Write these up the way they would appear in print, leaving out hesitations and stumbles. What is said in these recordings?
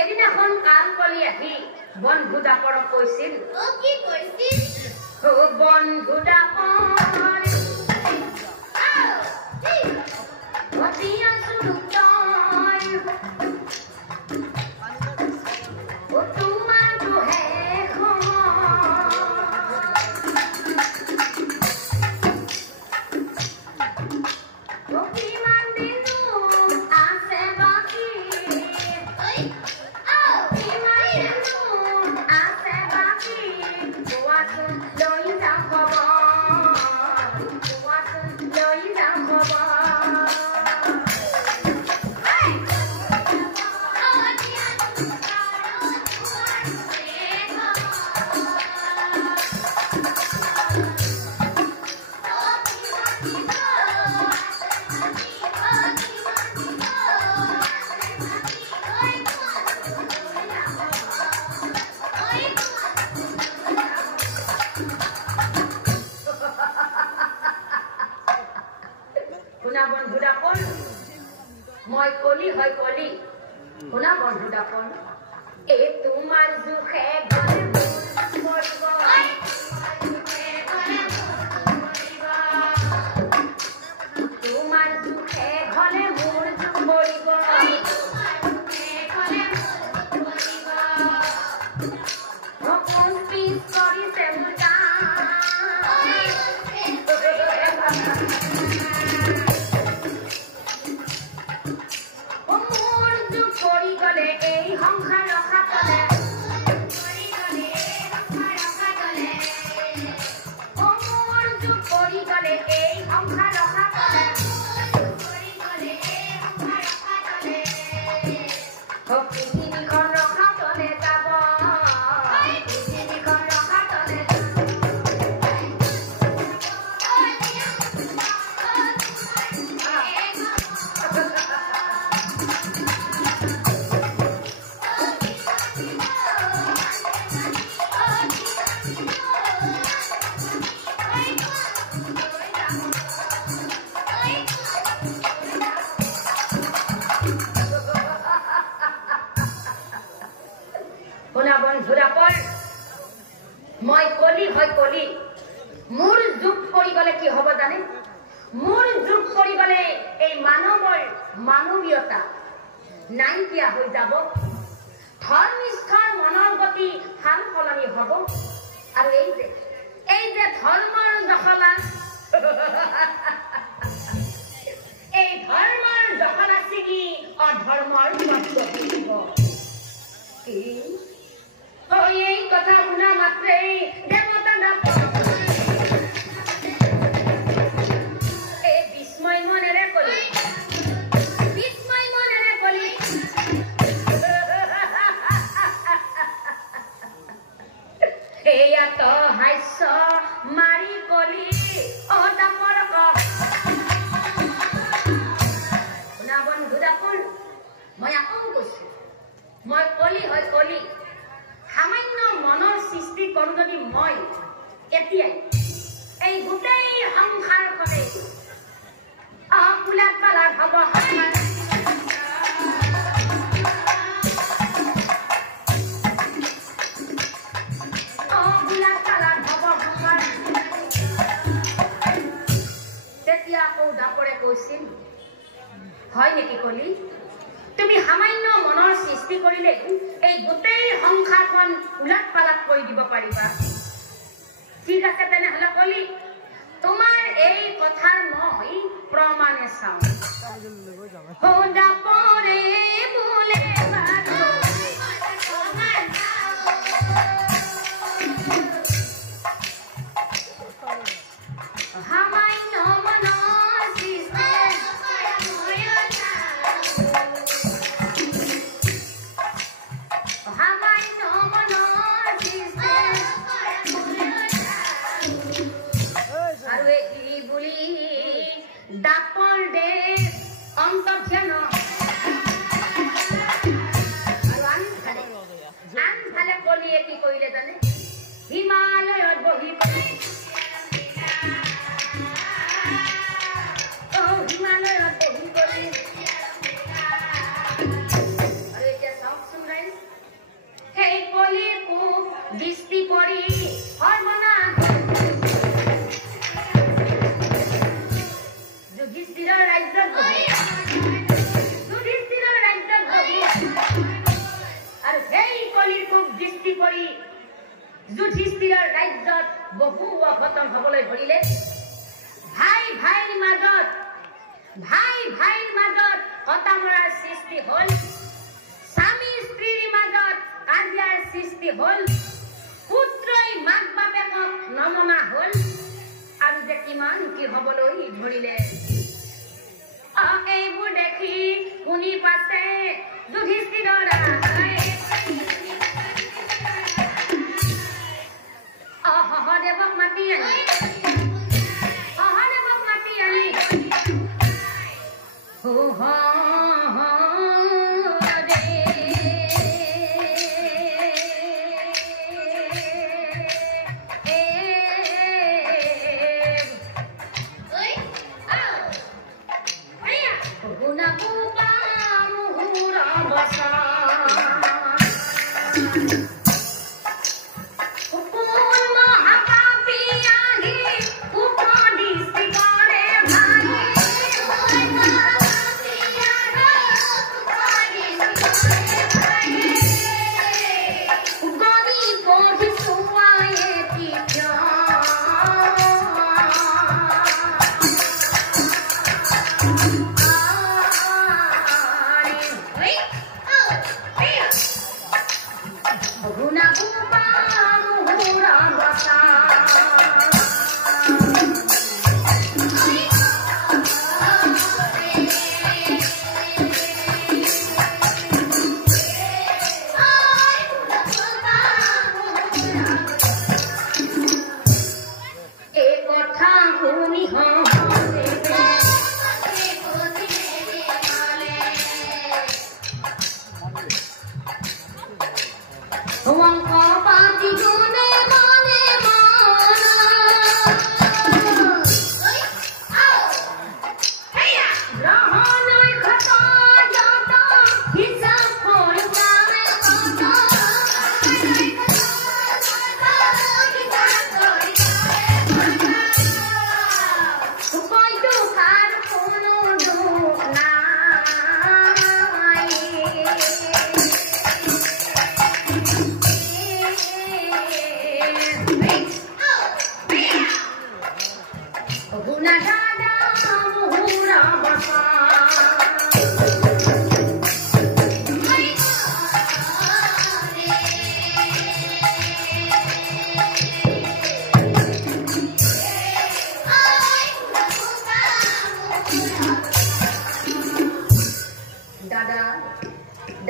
এদিনাখন কাল কলি আহি বন্ধু ডাপৰক কৈছিল কি কৈছিল বন্ধু ডাপৰ অতি আছো তই তোমাৰ দুহে মই কলি হয় কলি শুনা বন্ধু ডাপন এ তোমাৰ দুখে গলে মৰিব তোমাৰ দুখে গলে মোৰ দুখ মৰিব অকণ পিছ কৰিছে মুটা মই কলি হয় কলি মোৰ যুগ পৰি গলে কি হ'ব জানে মোৰ যুগ পৰি গলে এই মানৱৰ মানৱীয়তা নাইকিয়া হৈ যাব ধৰ্মিষ্ঠৰ মনৰ গতি হাল সলনি হ'ব আৰু এই যে ধৰ্মৰ দখলা এই ধৰ্মৰ দখলা ছিগি অধৰ্মৰ মাত্ৰ হ'ব কি এই কথা শুনা মাত্ৰেই দেৱতা এই বিস্ময় মনেৰে কলি এয়া তো হাস্য মাৰি কলি অ ডাপৰ বন্ধু দাপোন মই আকৌ কৈছো মই কলি হয় কলি সামান্য মনৰ সৃষ্টি কৰো যদি মই এতিয়াই এই গোটেই সংসাৰখনে কুলাত পালাত হ'ব আমাৰ তেতিয়া আকৌ দাপৰে কৈছিল হয় নেকি কলি তুমি সামান্য মনৰ সৃষ্টি কৰিলে এই গোটেই সংসাৰখন উলাট পালাট কৰি দিব পাৰিবা ঠিক আছে তেনেহলে কলি তোমাৰ এই কথাৰ মই প্ৰমাণে চাওঁ দাপৰে বোলে সামান্য মনৰ সৃষ্টি দাপৰ দে অন্তৰ্ধান আৰু আনফালে কলিয়ে কি কৰিলে জানে হিমালয়ত বহি হিমালয়ত বহি কৰি আৰু এতিয়া চাওকচোন ৰাইজ সেই কলিৰ কোব দৃষ্টি কৰি সৰ্বনাশ যুধিষ্ঠিৰৰ ৰাজ্যত আৰু সেই কলিৰ কোব দৃষ্টি কৰি যুধিষ্ঠিৰৰ ৰাজ্যত বহু অঘটন হবলৈ ধৰিলে ভাই ভাইৰ মাজত কটা মৰাৰ সৃষ্টি হল স্বামী স্ত্ৰীৰ মাজত কাজিয়াৰ সৃষ্টি হল পুত্ৰই মাক বাপেকক নমনা হল আৰু যে কিমান কি হবলৈ ধৰিলে এইবোৰ দেখি শুনি পাছে যুধিষ্ঠিৰৰ সহদেৱক মাতি আনি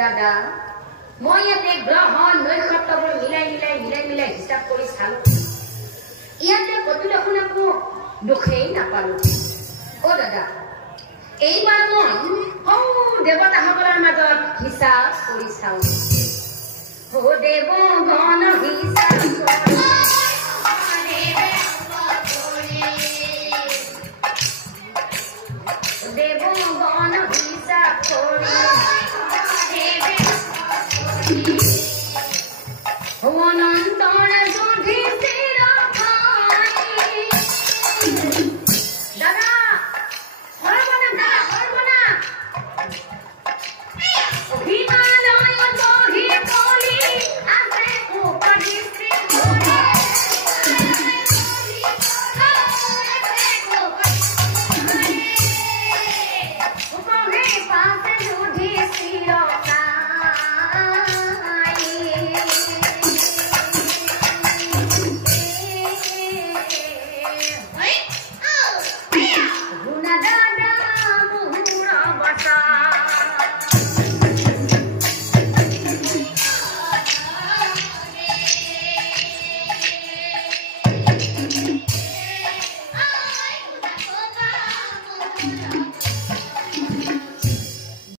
দাদা মই ইয়াতে গ্ৰহ নক্ষত্ৰবোৰ মিলাই হিচাপ কৰি চালো ইয়াতে কতো দেখোন একো দুখেই নাপালো অ দাদা এইবাৰ মই দেৱতাসকলৰ মাজত হিচাপ কৰি চাওঁ দেৱগণ হিচাপ দেৱগণ হিচাপ কৰি